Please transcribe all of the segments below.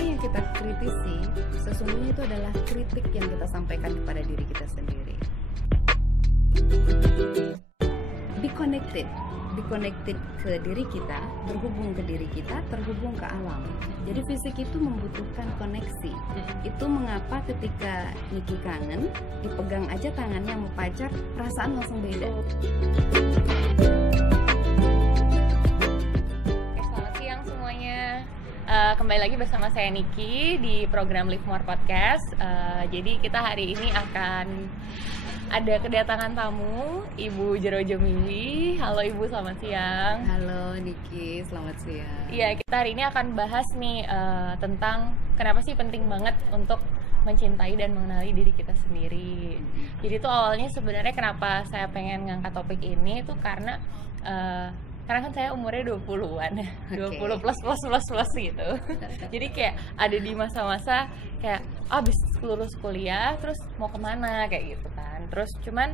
orang yang kita kritisi sesungguhnya itu adalah kritik yang kita sampaikan kepada diri kita sendiri. Be connected ke diri kita, terhubung ke diri kita, terhubung ke alam. Jadi fisik itu membutuhkan koneksi. Itu mengapa ketika Niki kangen, dipegang aja tangannya sama pacar, perasaan langsung beda. Oke, selamat siang semuanya. Kembali lagi bersama saya Niki di program Live More Podcast. Jadi kita hari ini akan ada kedatangan tamu, Ibu Jerojo Miwi. Halo Ibu, selamat siang. Halo Niki, selamat siang. Iya, kita hari ini akan bahas nih tentang kenapa sih penting banget untuk mencintai dan mengenali diri kita sendiri. Jadi itu awalnya sebenarnya kenapa saya pengen ngangkat topik ini itu karena kan saya umurnya 20-an, 20 plus gitu. Jadi kayak ada di masa-masa kayak abis lulus kuliah terus mau kemana kayak gitu kan. Terus cuman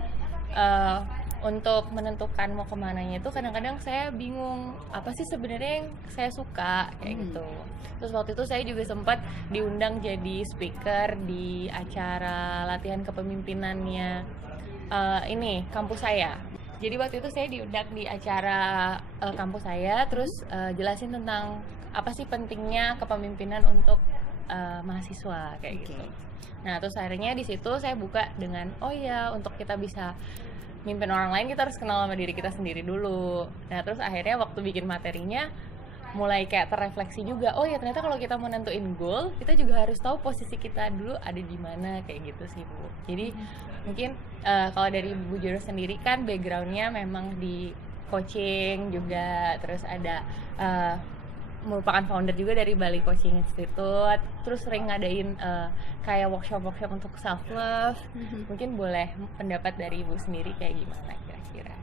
untuk menentukan mau kemananya itu kadang-kadang saya bingung apa sih sebenarnya yang saya suka kayak gitu. Terus waktu itu saya juga sempat diundang jadi speaker di acara latihan kepemimpinannya ini kampus saya. Jadi waktu itu saya diundang di acara kampus saya, terus jelasin tentang apa sih pentingnya kepemimpinan untuk mahasiswa kayak gitu. Nah terus akhirnya di situ saya buka dengan untuk kita bisa mimpin orang lain kita harus kenal sama diri kita sendiri dulu. Nah terus akhirnya waktu bikin materinya mulai kayak terrefleksi juga, ternyata kalau kita mau nentuin goal kita juga harus tahu posisi kita dulu ada di mana kayak gitu sih Bu. Jadi mungkin kalau dari Bu Jero sendiri kan backgroundnya memang di coaching juga, terus ada merupakan founder juga dari Bali Coaching Institute, terus sering ngadain kayak workshop untuk self love. Mungkin boleh pendapat dari Ibu sendiri kayak gimana kira-kira?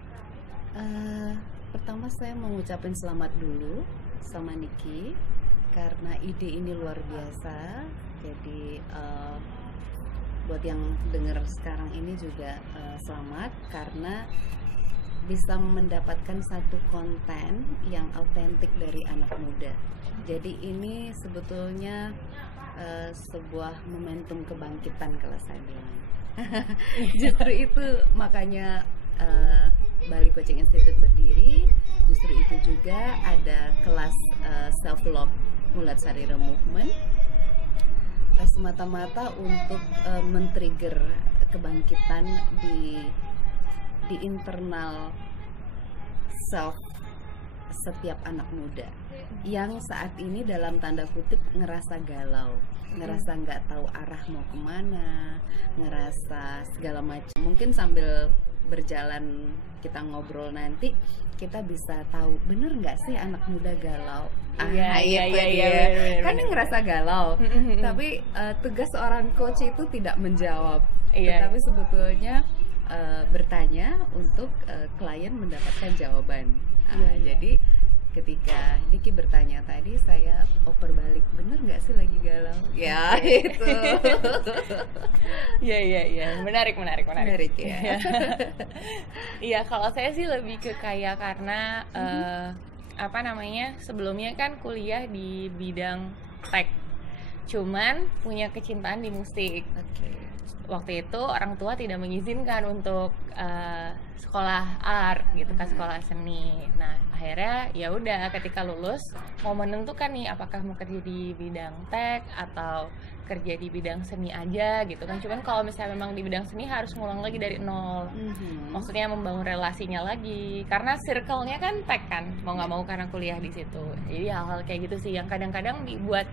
Pertama saya mau ngucapin selamat dulu sama Niki karena ide ini luar biasa. Jadi buat yang dengar sekarang ini juga selamat karena bisa mendapatkan satu konten yang autentik dari anak muda. Jadi ini sebetulnya sebuah momentum kebangkitan kalau saya bilang. Justru itu makanya Bali Coaching Institute berdiri. Justru itu juga ada kelas self love Mulat Sarira Movement semata-mata untuk men-trigger kebangkitan di internal self setiap anak muda yang saat ini dalam tanda kutip ngerasa galau, ngerasa nggak tahu arah mau kemana, ngerasa segala macam. Mungkin sambil berjalan kita ngobrol nanti kita bisa tahu bener nggak sih anak muda galau. Iya. Kan dia ngerasa galau, tapi tugas seorang coach itu tidak menjawab, tetapi sebetulnya bertanya untuk klien mendapatkan jawaban. Jadi ketika Niki bertanya tadi, saya oper balik, bener nggak sih lagi galau? Ya itu. Iya, menarik ya. Iya, kalau saya sih lebih ke kayak karena sebelumnya kan kuliah di bidang tech, cuman punya kecintaan di musik. Waktu itu orang tua tidak mengizinkan untuk sekolah art gitu kan, sekolah seni. Nah akhirnya ya udah ketika lulus mau menentukan nih apakah mau kerja di bidang tech atau kerja di bidang seni aja gitu kan. Cuman kalau misalnya memang di bidang seni harus ngulang lagi dari nol. Maksudnya membangun relasinya lagi karena circle-nya kan tech kan, mau nggak mau karena kuliah di situ. Jadi hal-hal kayak gitu sih yang kadang-kadang dibuat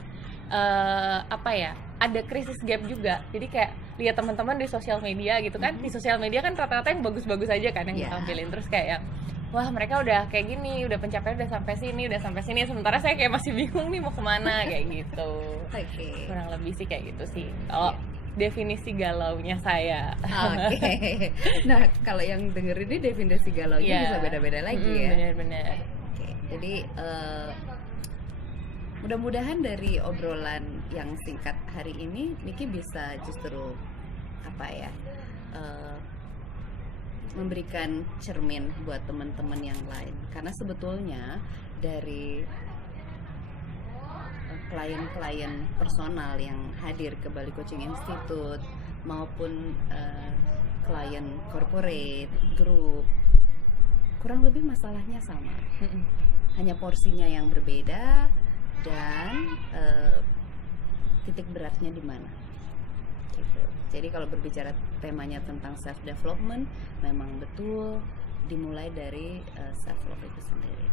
ada krisis gap juga. Jadi kayak lihat teman-teman di sosial media gitu kan, di sosial media kan rata-rata yang bagus-bagus aja kan yang ditampilin, terus kayak yang wah mereka udah kayak gini, udah pencapaian udah sampai sini, sementara saya kayak masih bingung nih mau kemana kayak gitu. Kurang lebih sih kayak gitu sih kalau definisi galaunya saya. Nah kalau yang denger ini definisi galaunya bisa beda-beda lagi ya. Benar. Jadi mudah-mudahan dari obrolan yang singkat hari ini Niki bisa justru memberikan cermin buat teman-teman yang lain, karena sebetulnya dari klien-klien personal yang hadir ke Bali Coaching Institute maupun klien corporate, grup, kurang lebih masalahnya sama. Hanya porsinya yang berbeda dan titik beratnya di mana. Gitu. Jadi kalau berbicara temanya tentang self development, memang betul dimulai dari self love itu sendiri.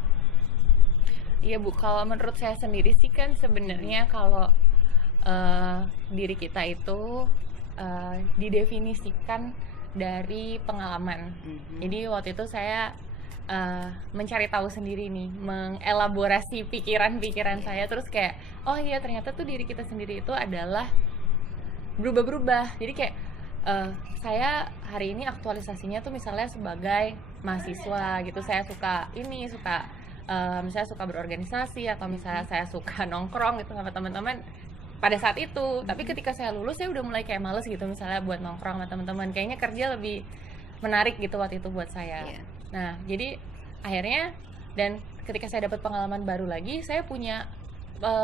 Iya Bu, kalau menurut saya sendiri sih kan sebenarnya kalau diri kita itu didefinisikan dari pengalaman. Jadi waktu itu saya mencari tahu sendiri nih, mengelaborasi pikiran-pikiran saya, terus kayak oh iya ternyata tuh diri kita sendiri itu adalah berubah-berubah. Jadi kayak saya hari ini aktualisasinya tuh misalnya sebagai mahasiswa gitu, saya suka misalnya suka berorganisasi atau misalnya saya suka nongkrong gitu sama teman-teman pada saat itu. Tapi ketika saya lulus saya udah mulai kayak males gitu misalnya buat nongkrong sama teman-teman, kayaknya kerja lebih menarik gitu waktu itu buat saya. Nah jadi akhirnya, dan ketika saya dapat pengalaman baru lagi, saya punya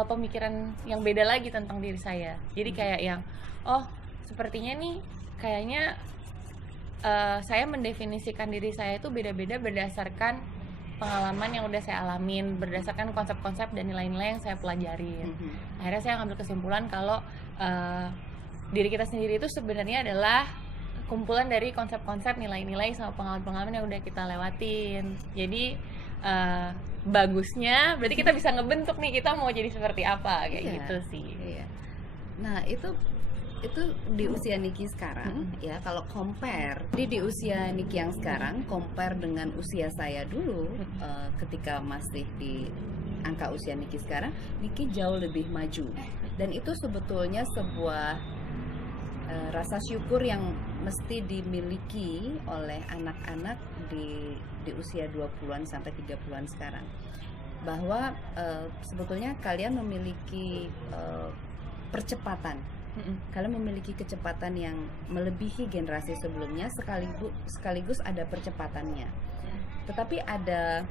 pemikiran yang beda lagi tentang diri saya. Jadi kayak yang oh sepertinya nih kayaknya saya mendefinisikan diri saya itu beda-beda berdasarkan pengalaman yang udah saya alamin, berdasarkan konsep-konsep dan nilai-nilai yang saya pelajarin. Akhirnya saya ngambil kesimpulan kalau diri kita sendiri itu sebenarnya adalah kumpulan dari konsep-konsep, nilai-nilai sama pengalaman-pengalaman yang udah kita lewatin. Jadi bagusnya berarti kita bisa ngebentuk nih kita mau jadi seperti apa kayak gitu sih. Nah itu di usia Niki sekarang ya, kalau compare di usia Niki yang sekarang compare dengan usia saya dulu ketika masih di angka usia Niki sekarang, Niki jauh lebih maju, dan itu sebetulnya sebuah rasa syukur yang mesti dimiliki oleh anak-anak di usia 20-an sampai 30-an sekarang, bahwa sebetulnya kalian memiliki percepatan. Kalian memiliki kecepatan yang melebihi generasi sebelumnya, sekaligus ada percepatannya. Tetapi ada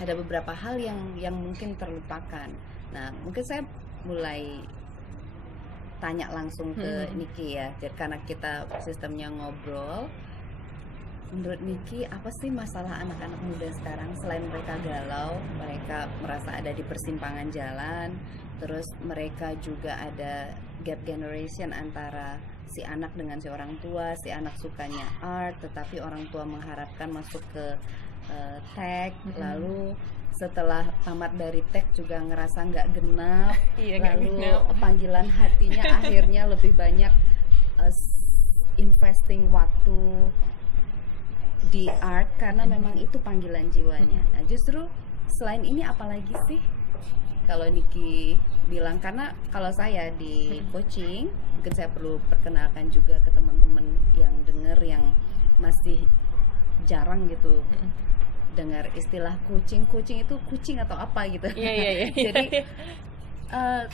beberapa hal yang mungkin terlupakan. Nah, mungkin saya mulai tanya langsung ke Niki ya, karena kita sistemnya ngobrol. Menurut Niki, apa sih masalah anak-anak muda sekarang selain mereka galau, mereka merasa ada di persimpangan jalan, terus mereka juga ada gap generation antara si anak dengan si orang tua, si anak sukanya art tetapi orang tua mengharapkan masuk ke tech, lalu setelah tamat dari tech juga ngerasa nggak genap, lalu panggilan hatinya akhirnya lebih banyak investing waktu di art karena memang itu panggilan jiwanya. Nah justru selain ini apalagi sih kalau Niki bilang, karena kalau saya di coaching, mungkin saya perlu perkenalkan juga ke teman-teman yang dengar yang masih jarang gitu dengar istilah kucing itu kucing atau apa gitu. Jadi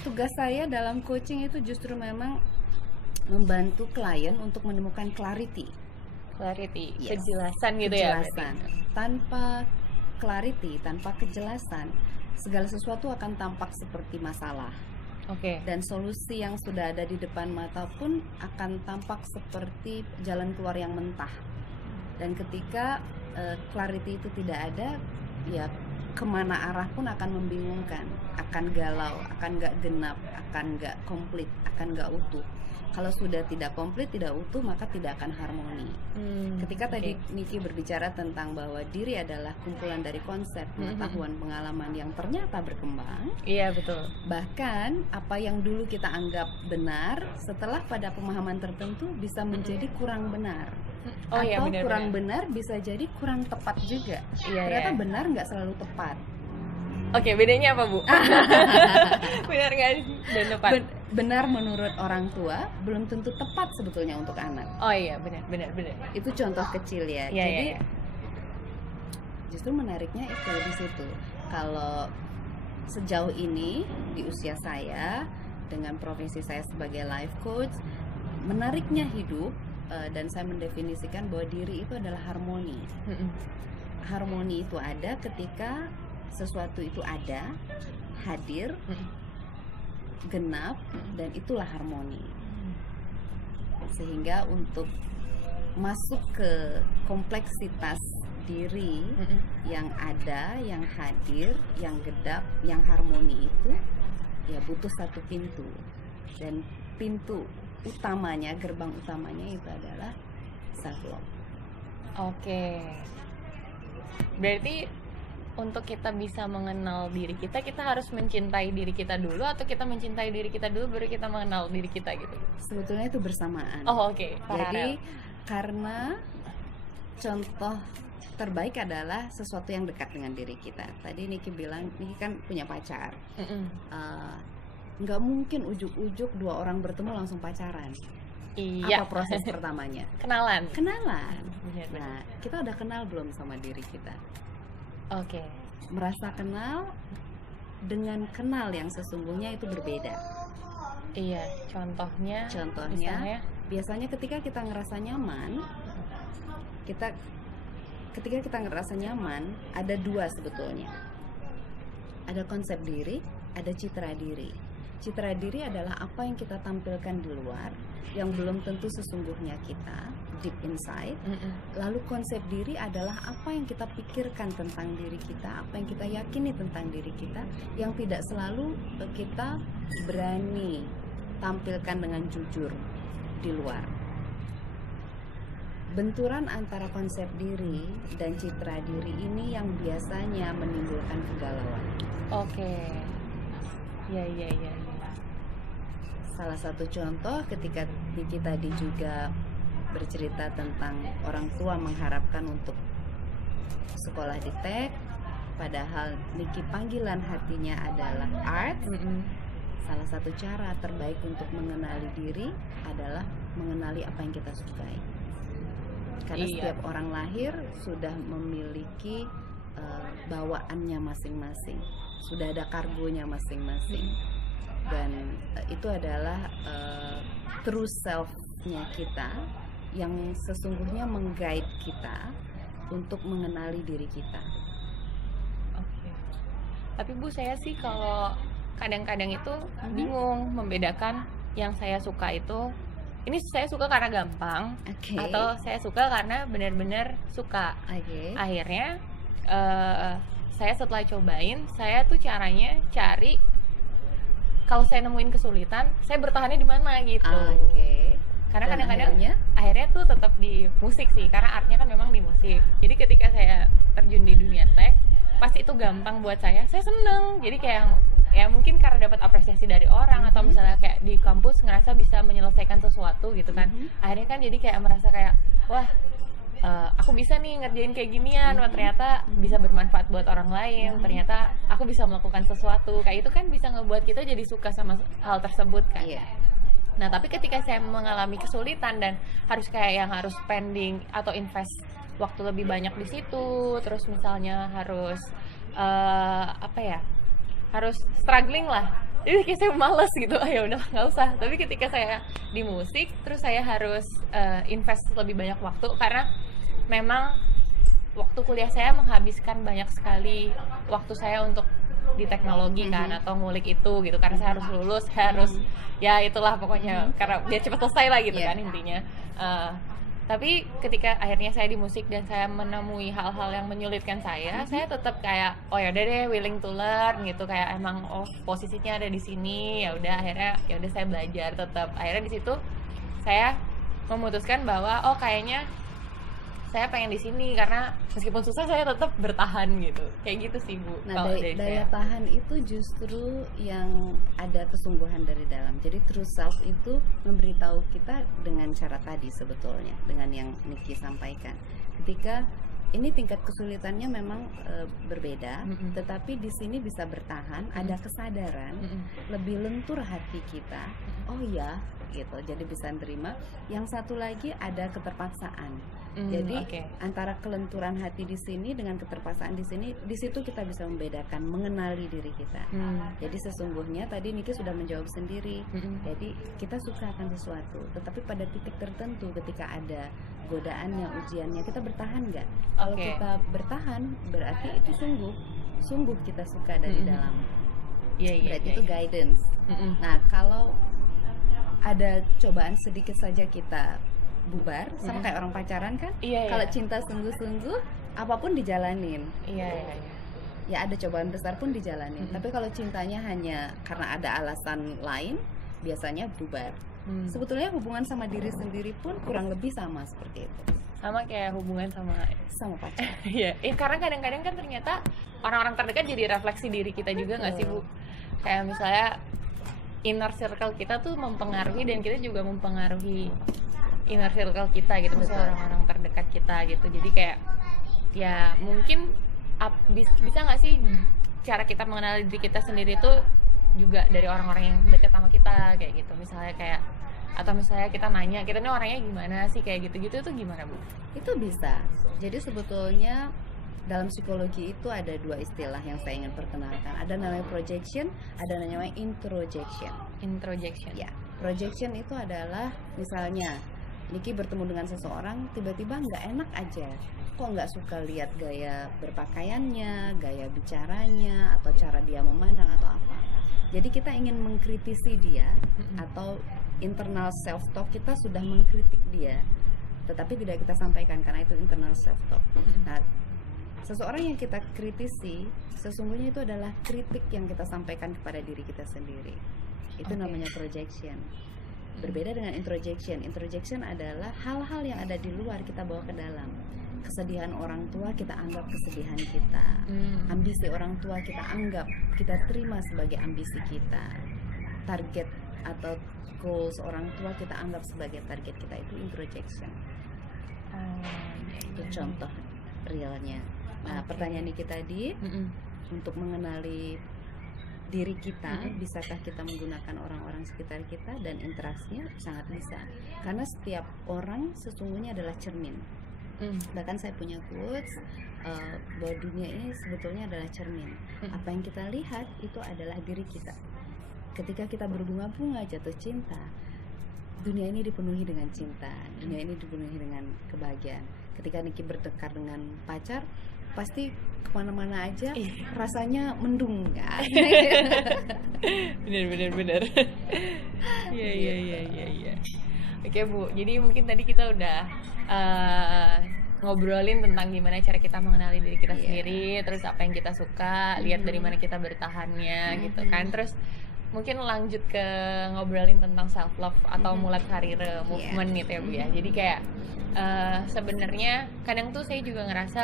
tugas saya dalam coaching itu justru memang membantu klien untuk menemukan clarity, kejelasan gitu ya. Tanpa clarity, tanpa kejelasan, segala sesuatu akan tampak seperti masalah. Dan solusi yang sudah ada di depan mata pun akan tampak seperti jalan keluar yang mentah. Dan ketika clarity itu tidak ada, ya kemana arah pun akan membingungkan, akan galau, akan nggak genap, akan nggak komplit, akan nggak utuh. Kalau sudah tidak komplit, tidak utuh, maka tidak akan harmoni. Ketika tadi Niki berbicara tentang bahwa diri adalah kumpulan dari konsep, pengetahuan, pengalaman yang ternyata berkembang. Iya, betul. Bahkan apa yang dulu kita anggap benar, setelah pada pemahaman tertentu bisa menjadi kurang benar. Atau kurang benar bisa jadi kurang tepat juga. Ternyata benar nggak selalu tepat. Bedanya apa Bu? Benar nggak dan tepat? Benar menurut orang tua belum tentu tepat sebetulnya untuk anak. Benar. Itu contoh kecil ya. Jadi justru menariknya itu di situ. Kalau sejauh ini di usia saya dengan profesi saya sebagai life coach, menariknya hidup dan saya mendefinisikan bahwa diri itu adalah harmoni. Harmoni itu ada ketika sesuatu itu ada, hadir, genap, dan itulah harmoni. Sehingga untuk masuk ke kompleksitas diri yang ada, yang hadir, yang gedap, yang harmoni itu ya butuh satu pintu. Dan pintu utamanya, gerbang utamanya itu adalah self love. Oke. Berarti untuk kita bisa mengenal diri kita harus mencintai diri kita dulu, atau kita mencintai diri kita dulu baru kita mengenal diri kita gitu? Sebetulnya itu bersamaan. Oh, oke. Jadi karena contoh terbaik adalah sesuatu yang dekat dengan diri kita. Tadi Niki bilang, Niki kan punya pacar. Nggak mungkin ujuk-ujuk dua orang bertemu langsung pacaran. Iya. Apa proses pertamanya? Kenalan. Nah, kita udah kenal belum sama diri kita? Oke. Merasa kenal dengan kenal yang sesungguhnya itu berbeda. Iya, contohnya misalnya, biasanya ketika kita ngerasa nyaman, ada dua sebetulnya. Ada konsep diri, ada citra diri. Citra diri adalah apa yang kita tampilkan di luar, yang belum tentu sesungguhnya kita, deep inside. Lalu konsep diri adalah apa yang kita pikirkan tentang diri kita, apa yang kita yakini tentang diri kita, yang tidak selalu kita berani tampilkan dengan jujur di luar. Benturan antara konsep diri dan citra diri ini yang biasanya menimbulkan kegalauan. Oke. Iya. Salah satu contoh ketika Niki tadi juga bercerita tentang orang tua mengharapkan untuk sekolah di TEK, padahal Niki panggilan hatinya adalah art. Salah satu cara terbaik untuk mengenali diri adalah mengenali apa yang kita sukai. Karena setiap orang lahir sudah memiliki bawaannya masing-masing, sudah ada kargonya masing-masing. Dan itu adalah true self-nya kita yang sesungguhnya meng-guide kita untuk mengenali diri kita. Oke. Tapi Bu, saya sih kalau kadang-kadang itu bingung membedakan yang saya suka itu, ini saya suka karena gampang, atau saya suka karena benar-benar suka. Akhirnya saya setelah cobain, saya tuh caranya cari, kalau saya nemuin kesulitan, saya bertahannya di mana gitu. Karena kadang-kadang akhirnya tuh tetap di musik sih, karena artnya kan memang di musik. Jadi ketika saya terjun di dunia tech, pasti itu gampang buat saya seneng. Jadi kayak ya mungkin karena dapat apresiasi dari orang, atau misalnya kayak di kampus ngerasa bisa menyelesaikan sesuatu gitu kan. Akhirnya kan jadi kayak merasa kayak, wah, aku bisa nih ngerjain kayak ginian, wah ternyata bisa bermanfaat buat orang lain, ternyata aku bisa melakukan sesuatu kayak itu kan, bisa ngebuat kita jadi suka sama hal tersebut kan. Nah tapi ketika saya mengalami kesulitan dan harus spending atau invest waktu lebih banyak di situ, terus misalnya harus harus struggling lah, jadi kayak saya males gitu, ya udah nggak usah. Tapi ketika saya di musik, terus saya harus invest lebih banyak waktu, karena memang waktu kuliah saya menghabiskan banyak sekali waktu saya untuk di teknologi kan, atau ngulik itu gitu, karena saya harus lulus, harus ya itulah pokoknya, karena biar cepat selesai lah gitu kan intinya. Tapi ketika akhirnya saya di musik dan saya menemui hal-hal yang menyulitkan saya tetap kayak, oh yaudah deh, willing to learn gitu, kayak emang posisinya ada di sini, ya udah akhirnya ya udah saya belajar tetap. Akhirnya di situ saya memutuskan bahwa kayaknya saya pengen di sini, karena meskipun susah saya tetap bertahan gitu. Kayak gitu sih Bu. Nah, daya tahan itu justru yang ada kesungguhan dari dalam. Jadi true self itu memberitahu kita dengan cara tadi sebetulnya, dengan yang Niki sampaikan. Ketika ini tingkat kesulitannya memang berbeda, tetapi di sini bisa bertahan, ada kesadaran, lebih lentur hati kita. Oh ya, gitu. Jadi bisa nerima. Yang satu lagi ada keterpaksaan. Jadi antara kelenturan hati di sini dengan keterpaksaan di sini, di situ kita bisa membedakan, mengenali diri kita. Jadi sesungguhnya tadi Niki sudah menjawab sendiri. Jadi kita suka akan sesuatu, tetapi pada titik tertentu ketika ada godaannya, ujiannya, kita bertahan nggak? Kalau kita bertahan, berarti itu sungguh kita suka dari dalam. Iya, iya, berarti iya, itu iya. guidance. Mm-mm. Nah, kalau ada cobaan sedikit saja kita bubar, sama kayak orang pacaran kan? Iya, Kalau iya. cinta sungguh-sungguh, apapun dijalanin. Iya, iya, iya. Ya ada cobaan besar pun dijalanin. Mm-mm. Tapi kalau cintanya hanya karena ada alasan lain, biasanya bubar. Sebetulnya hubungan sama diri sendiri pun kurang lebih sama seperti itu. Sama kayak hubungan sama Sama pacar. Iya, karena kadang-kadang kan ternyata orang-orang terdekat jadi refleksi diri kita juga nggak sih, Bu? Kayak misalnya inner circle kita tuh mempengaruhi dan kita juga mempengaruhi inner circle kita gitu, misalnya orang-orang terdekat kita gitu. Jadi kayak ya mungkin bisa nggak sih cara kita mengenal diri kita sendiri tuh juga dari orang-orang yang dekat sama kita kayak gitu, misalnya kayak atau misalnya kita nanya kita nih orangnya gimana sih kayak gitu-gitu, itu gimana, Bu? Itu bisa. Jadi sebetulnya dalam psikologi itu ada dua istilah yang saya ingin perkenalkan. Ada namanya projection, ada namanya introjection. Introjection. Ya, projection itu adalah misalnya Niki bertemu dengan seseorang, tiba-tiba nggak enak aja. Kok nggak suka lihat gaya berpakaiannya, gaya bicaranya, atau cara dia memandang atau apa. Jadi kita ingin mengkritisi dia, atau internal self-talk kita sudah mengkritik dia, tetapi tidak kita sampaikan karena itu internal self-talk. Nah, seseorang yang kita kritisi sesungguhnya itu adalah kritik yang kita sampaikan kepada diri kita sendiri. Itu namanya projection. Berbeda dengan introjection. Introjection adalah hal-hal yang ada di luar kita bawa ke dalam. Kesedihan orang tua kita anggap kesedihan kita. Ambisi orang tua kita anggap, kita terima sebagai ambisi kita. Target atau goals orang tua kita anggap sebagai target kita, itu introjection. Itu contoh realnya. Nah, pertanyaan Niki tadi, untuk mengenali diri kita, bisakah kita menggunakan orang-orang sekitar kita, dan interaksinya sangat bisa. Karena setiap orang sesungguhnya adalah cermin. Bahkan saya punya quotes bahwa dunia ini sebetulnya adalah cermin. Apa yang kita lihat itu adalah diri kita. Ketika kita berbunga-bunga jatuh cinta, dunia ini dipenuhi dengan cinta, dunia ini dipenuhi dengan kebahagiaan. Ketika Niki bertengkar dengan pacar, pasti kemana-mana aja rasanya mendung kan? Bener. Iya. Oke, Bu, jadi mungkin tadi kita udah ngobrolin tentang gimana cara kita mengenali diri kita sendiri, terus apa yang kita suka, lihat dari mana kita bertahannya gitu kan. Terus mungkin lanjut ke ngobrolin tentang self love atau mulai karir movement gitu ya, Bu ya. Jadi kayak sebenarnya kadang tuh saya juga ngerasa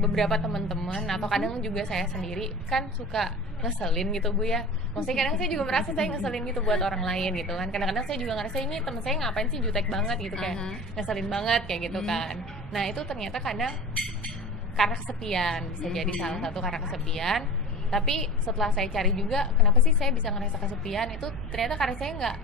beberapa teman-teman atau kadang juga saya sendiri kan suka ngeselin gitu, Bu ya. Maksudnya kadang saya juga merasa saya ngeselin gitu buat orang lain gitu kan. Kadang-kadang saya juga ngerasa ini teman saya ngapain sih jutek banget gitu, kayak ngeselin banget kayak gitu kan. Nah, itu ternyata kadang karena kesepian, bisa jadi salah satu karena kesepian. Tapi setelah saya cari juga kenapa sih saya bisa ngerasa kesepian, itu ternyata karena saya nggak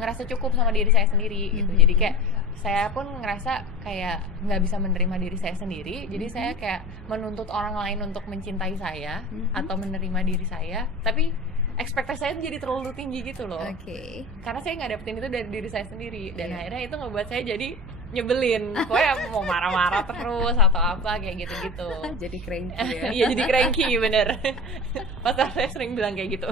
ngerasa cukup sama diri saya sendiri gitu. Jadi kayak saya pun ngerasa kayak nggak bisa menerima diri saya sendiri. Jadi saya kayak menuntut orang lain untuk mencintai saya atau menerima diri saya, tapi ekspektasi saya jadi terlalu tinggi gitu loh. Karena saya nggak dapetin itu dari diri saya sendiri, dan akhirnya itu ngebuat saya jadi nyebelin, pokoknya mau marah-marah terus atau apa kayak gitu-gitu. Jadi cranky ya. Iya, jadi cranky, bener. Pasal saya sering bilang kayak gitu.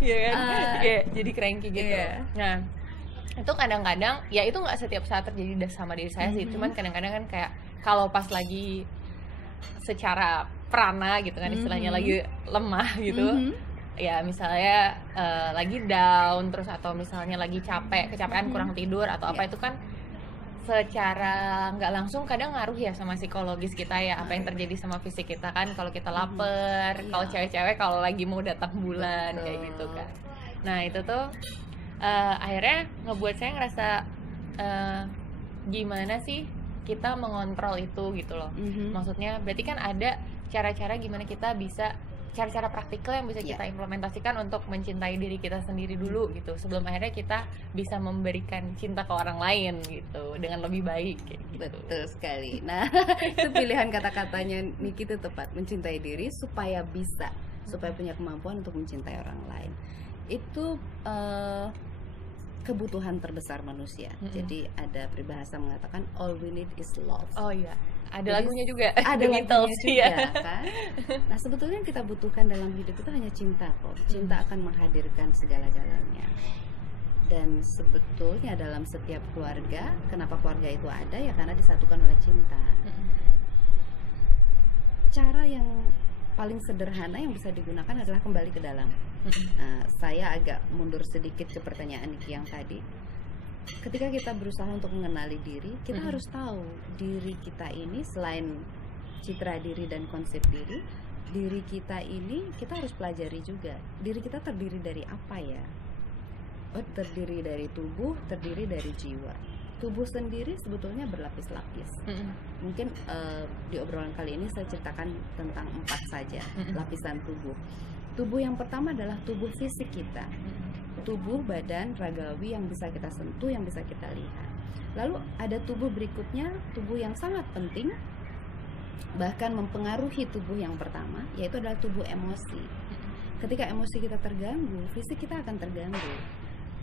Iya kan, kayak jadi cranky gitu. Nah, itu kadang-kadang ya itu nggak setiap saat terjadi sama diri saya sih, cuman kadang-kadang kan kayak kalau pas lagi secara prana gitu kan, istilahnya lagi lemah gitu, ya misalnya lagi down terus, atau misalnya lagi kecapean kurang tidur atau apa, itu kan secara nggak langsung kadang ngaruh ya sama psikologis kita ya, apa yang terjadi sama fisik kita kan. Kalau kita lapar, kalau cewek-cewek kalau lagi mau datang bulan kayak gitu kan. Nah, itu tuh akhirnya ngebuat saya ngerasa gimana sih kita mengontrol itu gitu loh. Maksudnya berarti kan ada cara-cara gimana kita bisa, cara-cara praktikal yang bisa kita implementasikan untuk mencintai diri kita sendiri dulu gitu, sebelum akhirnya kita bisa memberikan cinta ke orang lain gitu dengan lebih baik kayak gitu. Betul sekali. Nah, itu pilihan kata-katanya Niki itu tepat, mencintai diri supaya punya kemampuan untuk mencintai orang lain. Itu kebutuhan terbesar manusia. Jadi ada peribahasa mengatakan all we need is love. Oh iya. Ada Jadi, lagunya juga. ada The lagunya Beatles, juga iya. kan. Nah sebetulnya yang kita butuhkan dalam hidup itu hanya cinta kok. Cinta akan menghadirkan segala-galanya. Dan sebetulnya dalam setiap keluarga, kenapa keluarga itu ada ya karena disatukan oleh cinta. Cara yang paling sederhana yang bisa digunakan adalah kembali ke dalam. Nah, saya agak mundur sedikit ke pertanyaan Niki yang tadi. Ketika kita berusaha untuk mengenali diri, kita harus tahu diri kita ini selain citra diri dan konsep diri, diri kita ini kita harus pelajari juga. Diri kita terdiri dari apa ya? Oh, terdiri dari tubuh, terdiri dari jiwa. Tubuh sendiri sebetulnya berlapis-lapis. Mungkin di obrolan kali ini saya ceritakan tentang 4 saja lapisan tubuh. Tubuh yang pertama adalah tubuh fisik kita. Tubuh, badan, ragawi yang bisa kita sentuh, yang bisa kita lihat. Lalu ada tubuh berikutnya, tubuh yang sangat penting, bahkan mempengaruhi tubuh yang pertama, yaitu adalah tubuh emosi. Ketika emosi kita terganggu, fisik kita akan terganggu.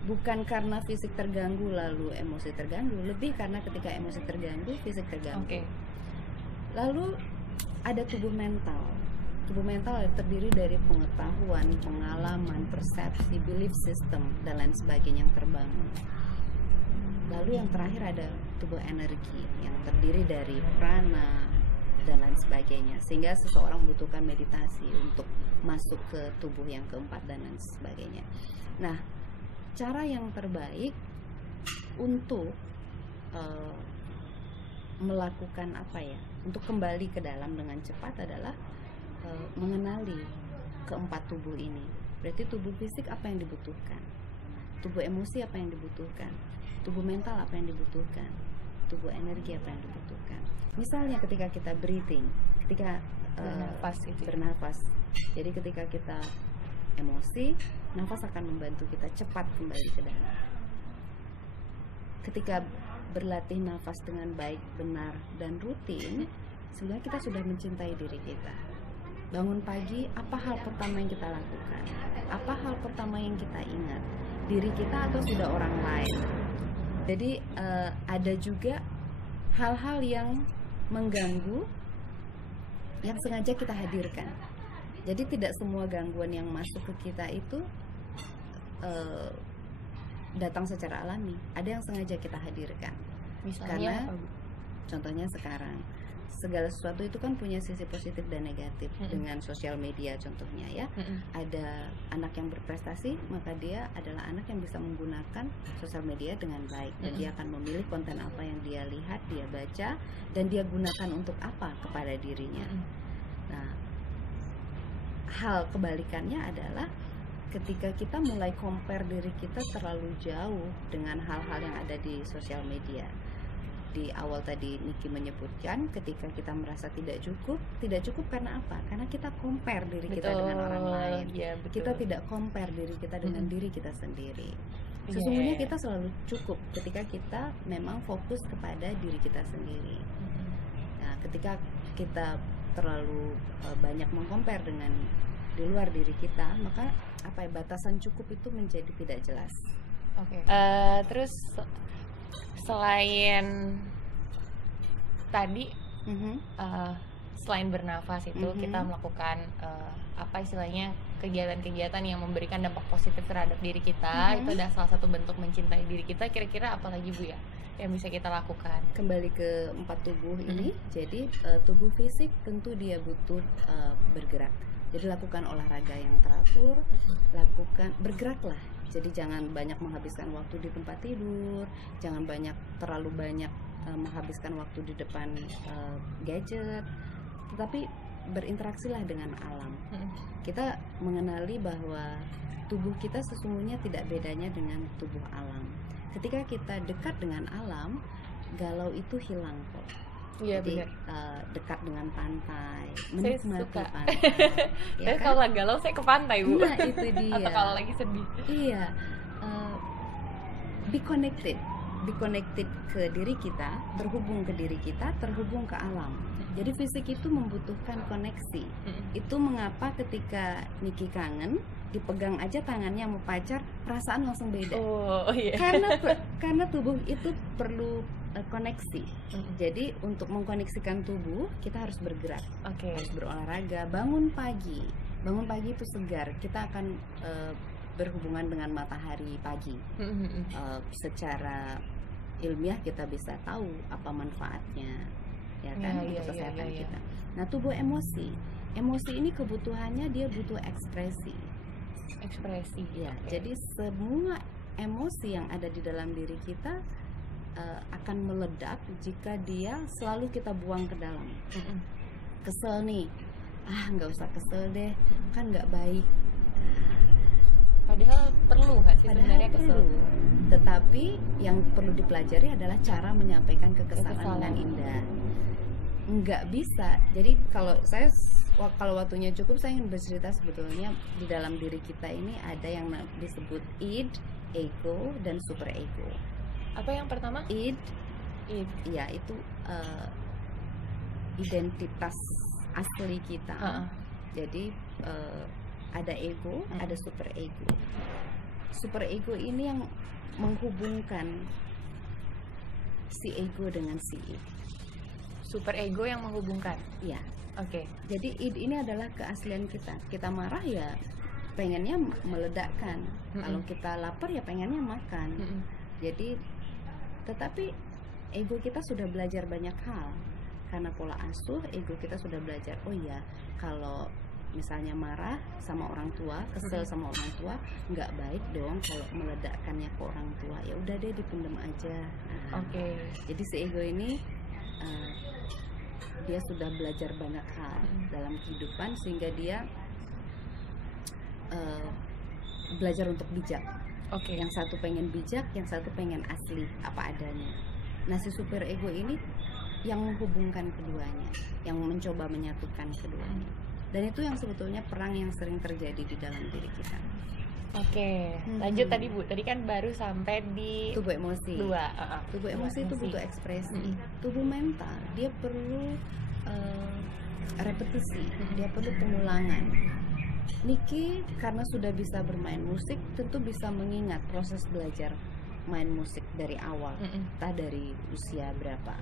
Bukan karena fisik terganggu lalu emosi terganggu, lebih karena ketika emosi terganggu, fisik terganggu. Lalu ada tubuh mental. Tubuh mental terdiri dari pengetahuan, pengalaman, persepsi, belief system, dan lain sebagainya yang terbangun. Lalu yang terakhir ada tubuh energi yang terdiri dari prana dan lain sebagainya. Sehingga seseorang membutuhkan meditasi untuk masuk ke tubuh yang keempat dan lain sebagainya. Nah, cara yang terbaik untuk melakukan apa ya? Untuk kembali ke dalam dengan cepat adalah mengenali keempat tubuh ini. Berarti tubuh fisik apa yang dibutuhkan, tubuh emosi apa yang dibutuhkan, tubuh mental apa yang dibutuhkan, tubuh energi apa yang dibutuhkan. Misalnya ketika kita breathing, ketika bernafas. Jadi ketika kita emosi, nafas akan membantu kita cepat kembali ke dalam. Ketika berlatih nafas dengan baik, benar, dan rutin, sebenarnya kita sudah mencintai diri kita. Bangun pagi, apa hal pertama yang kita lakukan? Apa hal pertama yang kita ingat? Diri kita atau sudah orang lain? Jadi ada juga hal-hal yang mengganggu yang sengaja kita hadirkan. Jadi tidak semua gangguan yang masuk ke kita itu datang secara alami. Ada yang sengaja kita hadirkan. Misalnya Karena contohnya sekarang segala sesuatu itu kan punya sisi positif dan negatif. Dengan sosial media contohnya ya. Ada anak yang berprestasi, maka dia adalah anak yang bisa menggunakan sosial media dengan baik, dan dia akan memilih konten apa yang dia lihat, dia baca, dan dia gunakan untuk apa kepada dirinya. Nah, hal kebalikannya adalah ketika kita mulai compare diri kita terlalu jauh dengan hal-hal yang ada di sosial media. Di awal tadi Niki menyebutkan ketika kita merasa tidak cukup karena apa? Karena kita compare diri kita dengan orang lain. Ya, kita tidak compare diri kita dengan diri kita sendiri. Sesungguhnya kita selalu cukup ketika kita memang fokus kepada diri kita sendiri. Nah, ketika kita terlalu banyak mengcompare dengan di luar diri kita, maka apa ya, batasan cukup itu menjadi tidak jelas. Terus selain tadi selain bernafas itu kita melakukan apa istilahnya kegiatan-kegiatan yang memberikan dampak positif terhadap diri kita, itu adalah salah satu bentuk mencintai diri kita. Kira-kira apa lagi Bu ya yang bisa kita lakukan? Kembali ke 4 tubuh ini. Jadi tubuh fisik tentu dia butuh bergerak. Jadi lakukan olahraga yang teratur, bergeraklah. Jadi jangan banyak menghabiskan waktu di tempat tidur, jangan terlalu banyak menghabiskan waktu di depan gadget, tetapi berinteraksilah dengan alam. Kita mengenali bahwa tubuh kita sesungguhnya tidak bedanya dengan tubuh alam. Ketika kita dekat dengan alam, galau itu hilang kok. Iya, jadi dekat dengan pantai, menikmati pantai. Ya, kan? Kalau galau saya ke pantai Bu. Nah itu dia. Atau kalau lagi sedih. Iya, be connected ke diri kita, terhubung ke diri kita, terhubung ke alam. Jadi fisik itu membutuhkan koneksi. Itu mengapa ketika Niki kangen, dipegang aja tangannya sama pacar, perasaan langsung beda. Iya. Karena tubuh itu perlu koneksi. Mm-mm. Jadi untuk mengkoneksikan tubuh kita harus bergerak, Oke. harus berolahraga, bangun pagi. Bangun pagi itu segar. Kita akan berhubungan dengan matahari pagi. Mm-mm. Secara ilmiah kita bisa tahu apa manfaatnya, ya kan, Iya, untuk iya, kesehatan iya, iya. kita. Nah, tubuh emosi ini kebutuhannya dia butuh ekspresi. Ekspresi. Ya, Oke. jadi semua emosi yang ada di dalam diri kita akan meledak jika dia selalu kita buang ke dalam. Mm-mm. Kesel nih, nggak usah kesel deh, kan nggak baik. Padahal perlu nggak sih Padahal sebenarnya kesel? perlu, tetapi yang perlu dipelajari adalah cara menyampaikan kekesalan Kekesalan. dengan indah. Nggak bisa. Jadi kalau kalau waktunya cukup, saya ingin bercerita sebetulnya di dalam diri kita ini ada yang disebut id, ego, dan super ego. Apa yang pertama? Id, Id. ya itu identitas asli kita. Ha-ha. Jadi ada ego, ada super ego. Super ego ini yang menghubungkan si ego dengan si id. Super ego yang menghubungkan. Ya, Oke. jadi id ini adalah keaslian kita. Kita marah ya pengennya meledakkan. Kalau kita lapar ya pengennya makan. Mm-mm. Jadi tetapi ego kita sudah belajar banyak hal. Karena pola asuh, ego kita sudah belajar. Oh iya, kalau misalnya marah sama orang tua, kesel sama orang tua, nggak baik dong kalau meledakkannya ke orang tua. Ya udah deh, dipendam aja. Nah, Oke. jadi si ego ini dia sudah belajar banyak hal dalam kehidupan sehingga dia belajar untuk bijak. Oke. Yang satu pengen bijak, yang satu pengen asli apa adanya. Nah, si super ego ini yang menghubungkan keduanya, yang mencoba menyatukan keduanya. Dan itu yang sebetulnya perang yang sering terjadi di dalam diri kita. Oke. Lanjut tadi Bu. Tadi kan baru sampai di Tubuh emosi. dua. Tubuh Dua emosi itu butuh ekspresi. Tubuh mental dia perlu repetisi, dia perlu pengulangan. Niki karena sudah bisa bermain musik, tentu bisa mengingat proses belajar main musik dari awal, entah dari usia berapa.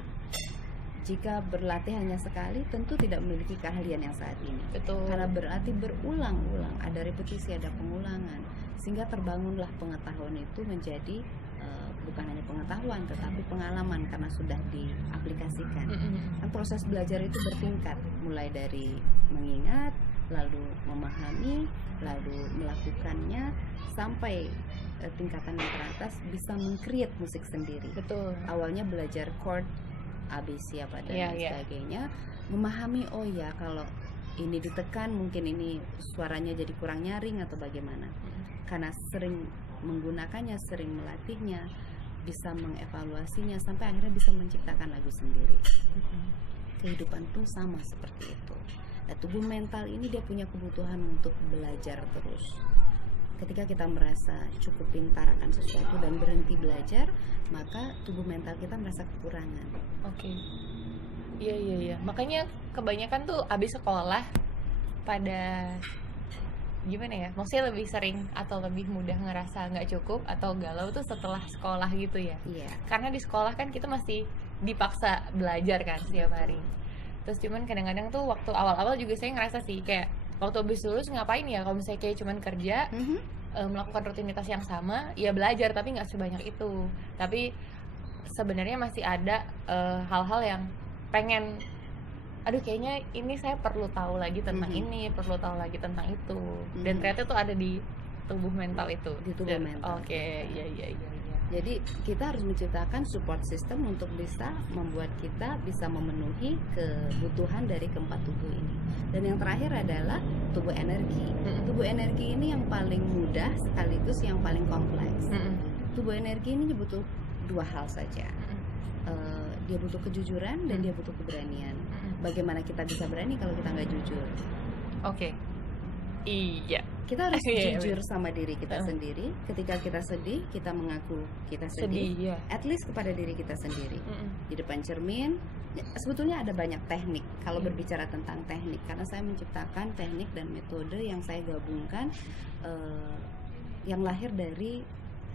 Jika berlatih hanya sekali, tentu tidak memiliki keahlian yang saat ini. Betul. Karena berarti berulang-ulang, ada repetisi, ada pengulangan, sehingga terbangunlah pengetahuan itu menjadi bukan hanya pengetahuan, tetapi pengalaman karena sudah diaplikasikan. Dan proses belajar itu bertingkat, mulai dari mengingat, lalu memahami, lalu melakukannya, sampai tingkatan yang teratas bisa meng-create musik sendiri. Betul. Awalnya belajar chord ABC apa dan lain sebagainya, memahami oh ya kalau ini ditekan mungkin ini suaranya jadi kurang nyaring atau bagaimana. Karena sering menggunakannya, sering melatihnya, bisa mengevaluasinya sampai akhirnya bisa menciptakan lagu sendiri. Kehidupan pun sama seperti itu. Nah, tubuh mental ini dia punya kebutuhan untuk belajar terus. Ketika kita merasa cukup pintar akan sesuatu dan berhenti belajar, maka tubuh mental kita merasa kekurangan. Oke. Iya. Makanya kebanyakan tuh abis sekolah pada gimana ya? Maksudnya lebih sering atau lebih mudah ngerasa nggak cukup atau galau tuh setelah sekolah gitu ya? Iya. Karena di sekolah kan kita masih dipaksa belajar kan setiap hari. Terus cuman kadang-kadang tuh waktu awal-awal juga saya ngerasa sih kayak waktu habis lulus ngapain ya kalau misalnya kayak cuman kerja melakukan rutinitas yang sama ya belajar tapi nggak sebanyak itu. Tapi sebenarnya masih ada hal-hal yang pengen kayaknya ini saya perlu tahu lagi tentang ini, perlu tahu lagi tentang itu. Dan ternyata tuh ada di tubuh mental itu. Di tubuh mental. Oke, iya. Jadi kita harus menciptakan support system untuk bisa membuat kita bisa memenuhi kebutuhan dari keempat tubuh ini. Dan yang terakhir adalah tubuh energi. Tubuh energi ini yang paling mudah sekaligus yang paling kompleks. Tubuh energi ini butuh dua hal saja. Dia butuh kejujuran dan dia butuh keberanian. Bagaimana kita bisa berani kalau kita nggak jujur? Oke. Iya. Kita harus jujur sama diri kita sendiri. Ketika kita sedih, kita mengaku kita sedih. At least kepada diri kita sendiri. Di depan cermin. Sebetulnya ada banyak teknik kalau berbicara tentang teknik. Karena saya menciptakan teknik dan metode yang saya gabungkan yang lahir dari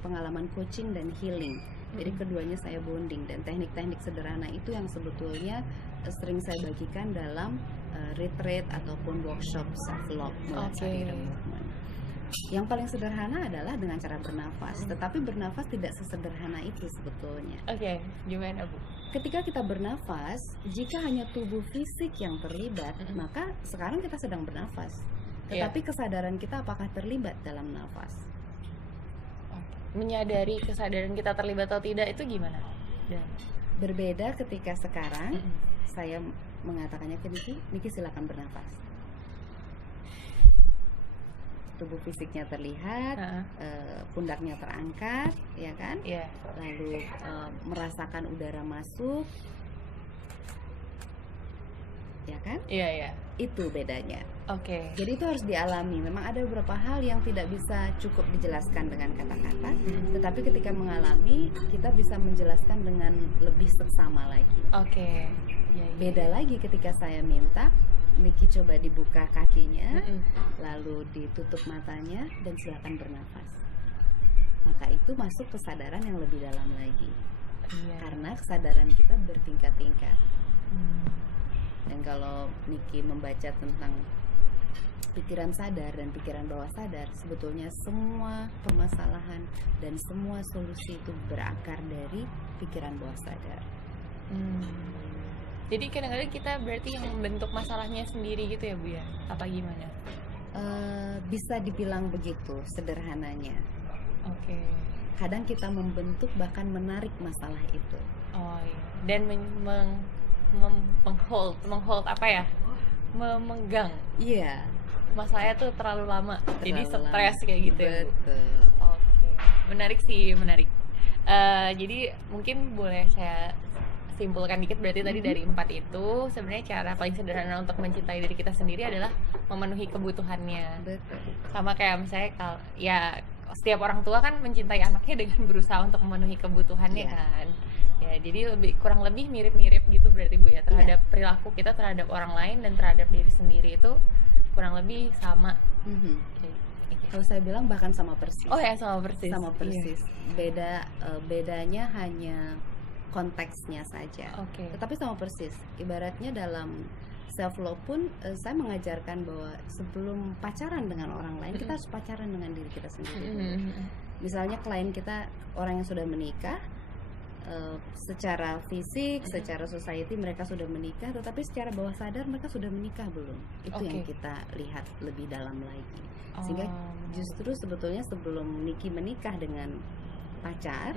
pengalaman coaching dan healing. Jadi keduanya saya bonding, dan teknik-teknik sederhana itu yang sebetulnya sering saya bagikan dalam retreat ataupun workshop self love mulai Shariah Movement. Yang paling sederhana adalah dengan cara bernafas, tetapi bernafas tidak sesederhana itu sebetulnya. Oke, gimana Bu? Ketika kita bernafas, jika hanya tubuh fisik yang terlibat, maka sekarang kita sedang bernafas. Tetapi kesadaran kita apakah terlibat dalam nafas? Menyadari kesadaran kita terlibat atau tidak itu gimana? Berbeda ketika sekarang saya mengatakannya ke Niki silakan bernafas. Tubuh fisiknya terlihat, pundaknya terangkat, ya kan? Lalu merasakan udara masuk, ya kan? Itu bedanya. Jadi itu harus dialami. Memang ada beberapa hal yang tidak bisa cukup dijelaskan dengan kata-kata, tetapi ketika mengalami kita bisa menjelaskan dengan lebih seksama lagi. Beda lagi ketika saya minta Niki coba dibuka kakinya, lalu ditutup matanya dan silakan bernafas. Maka itu masuk kesadaran yang lebih dalam lagi. Karena kesadaran kita bertingkat-tingkat. Dan kalau Niki membaca tentang pikiran sadar dan pikiran bawah sadar, sebetulnya semua permasalahan dan semua solusi itu berakar dari pikiran bawah sadar. Jadi kadang-kadang kita berarti yang membentuk masalahnya sendiri gitu ya Bu ya? Apa gimana? Bisa dibilang begitu sederhananya. Kadang kita membentuk bahkan menarik masalah itu. Dan menghold apa ya? Memegang. Masalahnya tuh terlalu lama. Jadi stres kayak gitu. Betul. Menarik sih, menarik. Jadi mungkin boleh saya simpulkan dikit, berarti tadi dari 4 itu sebenarnya cara paling sederhana untuk mencintai diri kita sendiri adalah memenuhi kebutuhannya. Sama kayak misalnya setiap orang tua kan mencintai anaknya dengan berusaha untuk memenuhi kebutuhannya kan. Jadi kurang lebih mirip-mirip gitu berarti Bu ya, terhadap perilaku kita terhadap orang lain dan terhadap diri sendiri itu kurang lebih sama. Kalau saya bilang bahkan sama persis. Sama persis. Sama persis. Bedanya hanya konteksnya saja. Tetapi sama persis. Ibaratnya dalam self love pun saya mengajarkan bahwa sebelum pacaran dengan orang lain, kita harus pacaran dengan diri kita sendiri. Misalnya klien kita orang yang sudah menikah, secara fisik, secara society mereka sudah menikah, tetapi secara bawah sadar mereka sudah menikah belum? Itu yang kita lihat lebih dalam lagi. Sehingga justru sebetulnya sebelum Niki menikah dengan pacar,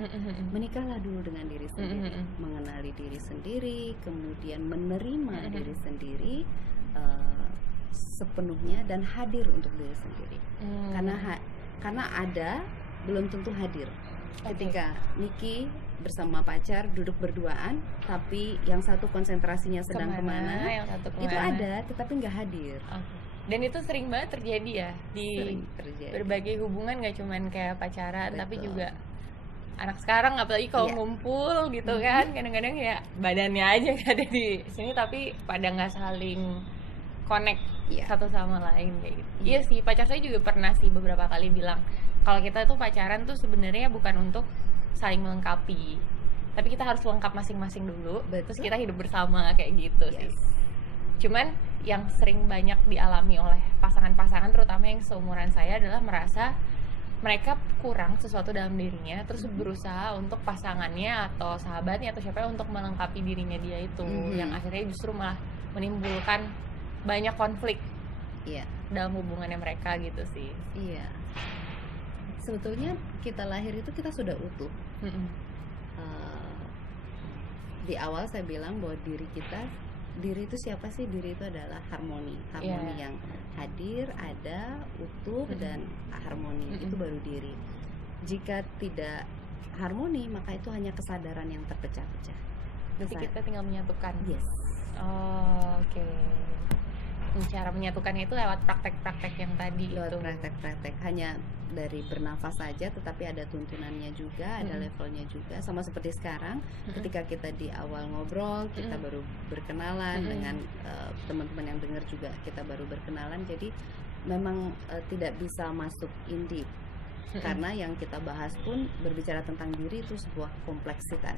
menikahlah dulu dengan diri sendiri, mengenali diri sendiri, kemudian menerima diri sendiri sepenuhnya dan hadir untuk diri sendiri. Karena ada belum tentu hadir. Ketika Niki bersama pacar duduk berduaan, tapi yang satu konsentrasinya sedang kemana, itu ada, tetapi nggak hadir. Dan itu sering banget terjadi ya di berbagai hubungan, nggak cuman kayak pacaran, tapi juga anak sekarang, apalagi kalau ngumpul gitu kan, kadang-kadang ya badannya aja ada di sini tapi pada nggak saling connect satu sama lain kayak gitu. Iya sih, pacar saya juga pernah sih beberapa kali bilang kalau kita tuh pacaran tuh sebenarnya bukan untuk saling melengkapi, tapi kita harus lengkap masing-masing dulu, terus kita hidup bersama kayak gitu sih. Cuman yang sering banyak dialami oleh pasangan-pasangan terutama yang seumuran saya adalah merasa mereka kurang sesuatu dalam dirinya, terus berusaha untuk pasangannya atau sahabatnya atau siapa untuk melengkapi dirinya dia itu, yang akhirnya justru malah menimbulkan banyak konflik dalam hubungannya mereka gitu sih. Sebetulnya kita lahir itu kita sudah utuh. Di awal saya bilang bahwa diri itu siapa sih? Diri itu adalah harmoni yang hadir, ada, utuh, dan harmoni. Itu baru diri. Jika tidak harmoni, maka itu hanya kesadaran yang terpecah-pecah. Berarti kita tinggal menyatukan. Cara menyatukannya itu lewat praktek-praktek yang tadi. Praktek-praktek hanya dari bernafas saja, tetapi ada tuntunannya juga, ada levelnya juga. Sama seperti sekarang, ketika kita di awal ngobrol, kita baru berkenalan dengan teman-teman yang dengar juga, kita baru berkenalan. Jadi memang tidak bisa masuk in deep. Karena yang kita bahas pun berbicara tentang diri itu sebuah kompleksitas.